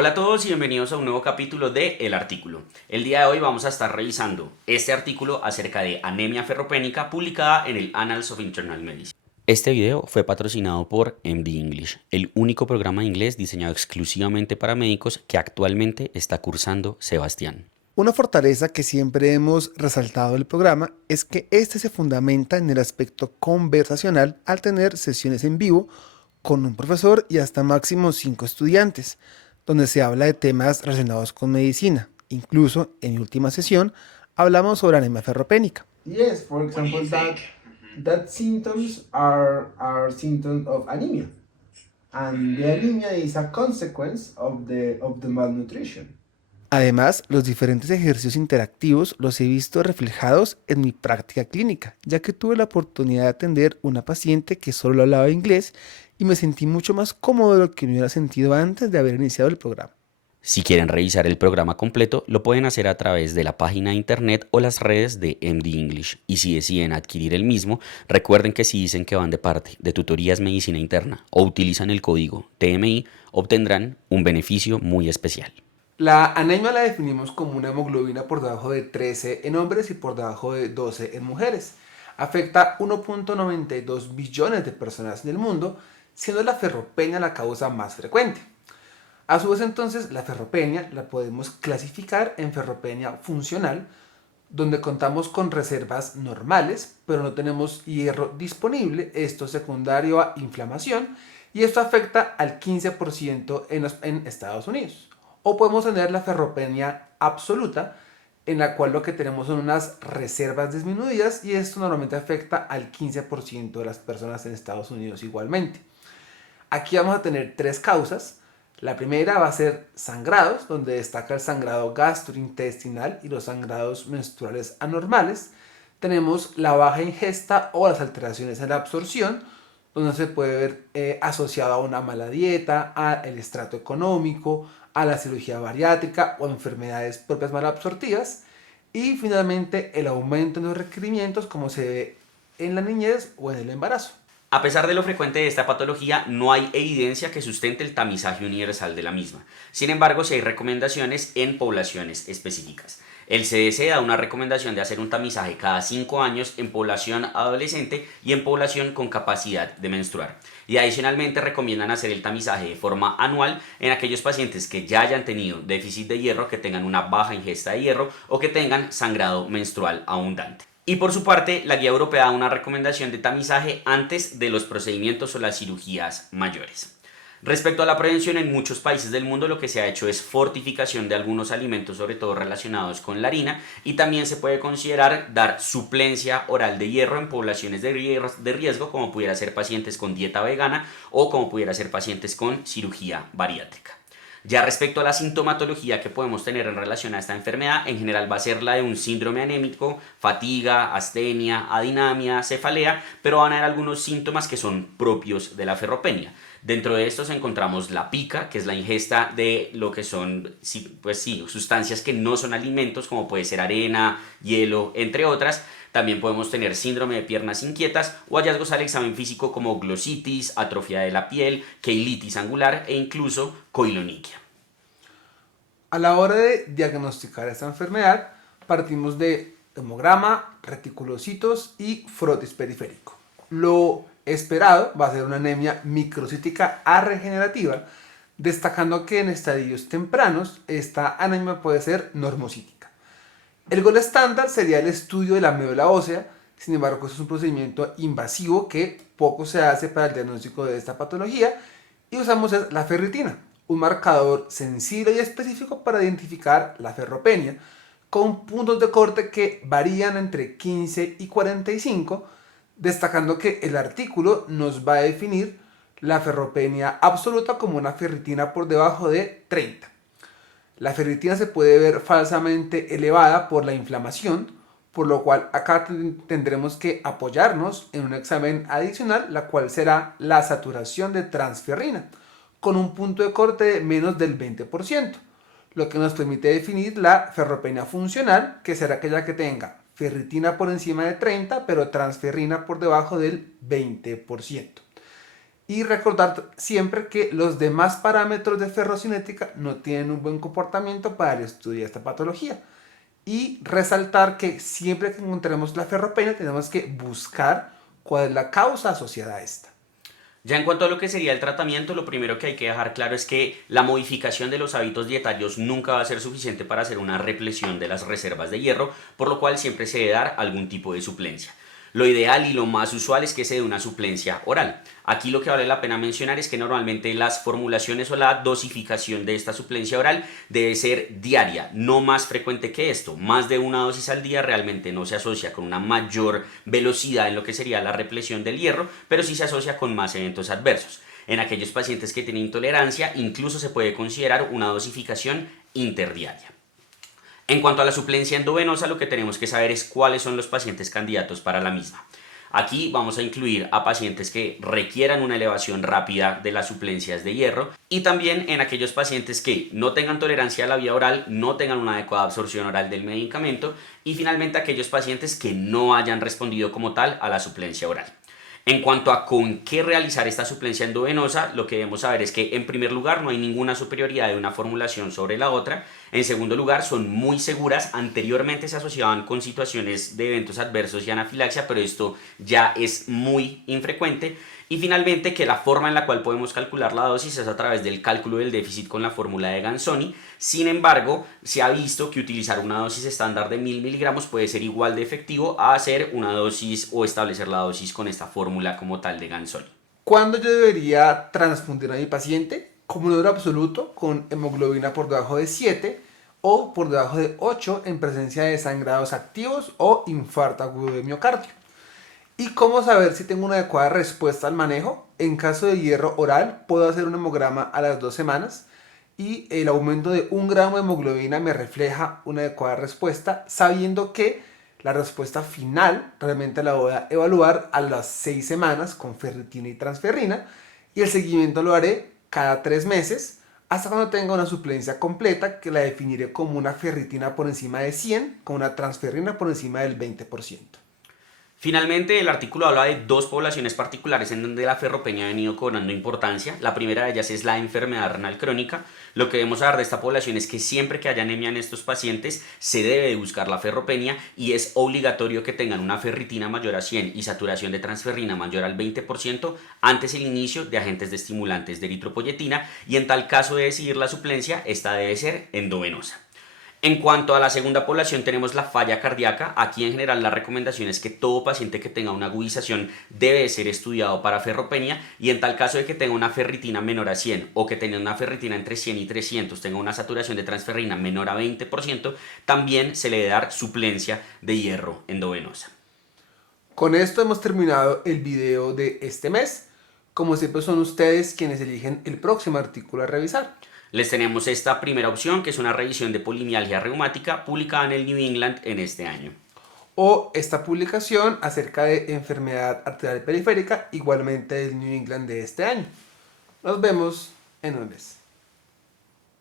Hola a todos y bienvenidos a un nuevo capítulo de El Artículo. El día de hoy vamos a estar revisando este artículo acerca de anemia ferropénica publicada en el Annals of Internal Medicine. Este video fue patrocinado por MD English, el único programa de inglés diseñado exclusivamente para médicos que actualmente está cursando Sebastián. Una fortaleza que siempre hemos resaltado del programa es que este se fundamenta en el aspecto conversacional al tener sesiones en vivo con un profesor y hasta máximo 5 estudiantes, donde se habla de temas relacionados con medicina. Incluso en mi última sesión hablamos sobre anemia ferropénica. Yes, for example, that symptoms are symptoms of anemia, and the anemia is a consequence of the malnutrition. Además, los diferentes ejercicios interactivos los he visto reflejados en mi práctica clínica, ya que tuve la oportunidad de atender una paciente que solo hablaba inglés y me sentí mucho más cómodo de lo que me hubiera sentido antes de haber iniciado el programa. Si quieren revisar el programa completo, lo pueden hacer a través de la página de internet o las redes de MD English. Y si deciden adquirir el mismo, recuerden que si dicen que van de parte de Tutorías Medicina Interna o utilizan el código TMI, obtendrán un beneficio muy especial. La anemia la definimos como una hemoglobina por debajo de 13 en hombres y por debajo de 12 en mujeres. Afecta 1.92 billones de personas en el mundo, siendo la ferropenia la causa más frecuente. A su vez entonces la ferropenia la podemos clasificar en ferropenia funcional, donde contamos con reservas normales, pero no tenemos hierro disponible, esto secundario a inflamación, y esto afecta al 15% en Estados Unidos. O podemos tener la ferropenia absoluta, en la cual lo que tenemos son unas reservas disminuidas y esto normalmente afecta al 15% de las personas en Estados Unidos igualmente. Aquí vamos a tener tres causas. La primera va a ser sangrados, donde destaca el sangrado gastrointestinal y los sangrados menstruales anormales. Tenemos la baja ingesta o las alteraciones en la absorción, donde se puede ver asociado a una mala dieta, al estrato económico, a la cirugía bariátrica o enfermedades propias malabsortivas. Y finalmente el aumento en los requerimientos como se ve en la niñez o en el embarazo. A pesar de lo frecuente de esta patología, no hay evidencia que sustente el tamizaje universal de la misma. Sin embargo, sí hay recomendaciones en poblaciones específicas. El CDC da una recomendación de hacer un tamizaje cada 5 años en población adolescente y en población con capacidad de menstruar. Y adicionalmente recomiendan hacer el tamizaje de forma anual en aquellos pacientes que ya hayan tenido déficit de hierro, que tengan una baja ingesta de hierro o que tengan sangrado menstrual abundante. Y por su parte, la guía europea da una recomendación de tamizaje antes de los procedimientos o las cirugías mayores. Respecto a la prevención, en muchos países del mundo lo que se ha hecho es fortificación de algunos alimentos, sobre todo relacionados con la harina, y también se puede considerar dar suplencia oral de hierro en poblaciones de riesgo, como pudiera ser pacientes con dieta vegana o como pudiera ser pacientes con cirugía bariátrica. Ya respecto a la sintomatología que podemos tener en relación a esta enfermedad, en general va a ser la de un síndrome anémico, fatiga, astenia, adinamia, cefalea, pero van a haber algunos síntomas que son propios de la ferropenia. Dentro de estos encontramos la pica, que es la ingesta de lo que son sustancias que no son alimentos, como puede ser arena, hielo, entre otras. También podemos tener síndrome de piernas inquietas o hallazgos al examen físico como glositis, atrofia de la piel, queilitis angular e incluso coiloniquia. A la hora de diagnosticar esta enfermedad, partimos de hemograma, reticulocitos y frotis periférico. Lo esperado va a ser una anemia microcítica arregenerativa, destacando que en estadios tempranos esta anemia puede ser normocítica. El gol estándar sería el estudio de la médula ósea, sin embargo, este es un procedimiento invasivo que poco se hace para el diagnóstico de esta patología y usamos la ferritina, un marcador sensible y específico para identificar la ferropenia, con puntos de corte que varían entre 15 y 45, destacando que el artículo nos va a definir la ferropenia absoluta como una ferritina por debajo de 30. La ferritina se puede ver falsamente elevada por la inflamación, por lo cual acá tendremos que apoyarnos en un examen adicional, la cual será la saturación de transferrina, con un punto de corte de menos del 20%, lo que nos permite definir la ferropenia funcional, que será aquella que tenga ferritina por encima de 30, pero transferrina por debajo del 20%. Y recordar siempre que los demás parámetros de ferrocinética no tienen un buen comportamiento para el estudio de esta patología. Y resaltar que siempre que encontremos la ferropenia tenemos que buscar cuál es la causa asociada a esta. Ya en cuanto a lo que sería el tratamiento, lo primero que hay que dejar claro es que la modificación de los hábitos dietarios nunca va a ser suficiente para hacer una repleción de las reservas de hierro, por lo cual siempre se debe dar algún tipo de suplencia. Lo ideal y lo más usual es que se dé una suplencia oral. Aquí lo que vale la pena mencionar es que normalmente las formulaciones o la dosificación de esta suplencia oral debe ser diaria, no más frecuente que esto. Más de una dosis al día realmente no se asocia con una mayor velocidad en lo que sería la repleción del hierro, pero sí se asocia con más eventos adversos. En aquellos pacientes que tienen intolerancia, incluso se puede considerar una dosificación interdiaria. En cuanto a la suplencia endovenosa, lo que tenemos que saber es cuáles son los pacientes candidatos para la misma. Aquí vamos a incluir a pacientes que requieran una elevación rápida de las suplencias de hierro y también en aquellos pacientes que no tengan tolerancia a la vía oral, no tengan una adecuada absorción oral del medicamento y finalmente aquellos pacientes que no hayan respondido como tal a la suplencia oral. En cuanto a con qué realizar esta suplencia endovenosa, lo que debemos saber es que en primer lugar no hay ninguna superioridad de una formulación sobre la otra. En segundo lugar, son muy seguras. Anteriormente se asociaban con situaciones de eventos adversos y anafilaxia, pero esto ya es muy infrecuente. Y finalmente, que la forma en la cual podemos calcular la dosis es a través del cálculo del déficit con la fórmula de Ganzoni. Sin embargo, se ha visto que utilizar una dosis estándar de 1000 miligramos puede ser igual de efectivo a hacer una dosis o establecer la dosis con esta fórmula como tal de Ganzoni. ¿Cuándo yo debería transfundir a mi paciente? Como número absoluto, con hemoglobina por debajo de 7 o por debajo de 8 en presencia de sangrados activos o infarto agudo de miocardio. ¿Y cómo saber si tengo una adecuada respuesta al manejo? En caso de hierro oral, puedo hacer un hemograma a las 2 semanas y el aumento de 1 gramo de hemoglobina me refleja una adecuada respuesta, sabiendo que la respuesta final realmente la voy a evaluar a las 6 semanas con ferritina y transferrina y el seguimiento lo haré cada 3 meses hasta cuando tenga una suplencia completa que la definiré como una ferritina por encima de 100 con una transferrina por encima del 20%. Finalmente, el artículo habla de dos poblaciones particulares en donde la ferropenia ha venido cobrando importancia. La primera de ellas es la enfermedad renal crónica. Lo que debemos saber de esta población es que siempre que haya anemia en estos pacientes se debe de buscar la ferropenia y es obligatorio que tengan una ferritina mayor a 100 y saturación de transferrina mayor al 20% antes del inicio de agentes de estimulantes de eritropoyetina y en tal caso de decidir la suplencia, esta debe ser endovenosa. En cuanto a la segunda población tenemos la falla cardíaca. Aquí en general la recomendación es que todo paciente que tenga una agudización debe ser estudiado para ferropenia y en tal caso de que tenga una ferritina menor a 100 o que tenga una ferritina entre 100 y 300, tenga una saturación de transferrina menor a 20%, también se le debe dar suplencia de hierro endovenosa. Con esto hemos terminado el video de este mes. Como siempre son ustedes quienes eligen el próximo artículo a revisar. Les tenemos esta primera opción, que es una revisión de polimialgia reumática publicada en el New England en este año. O esta publicación acerca de enfermedad arterial periférica, igualmente del New England de este año. Nos vemos en un mes.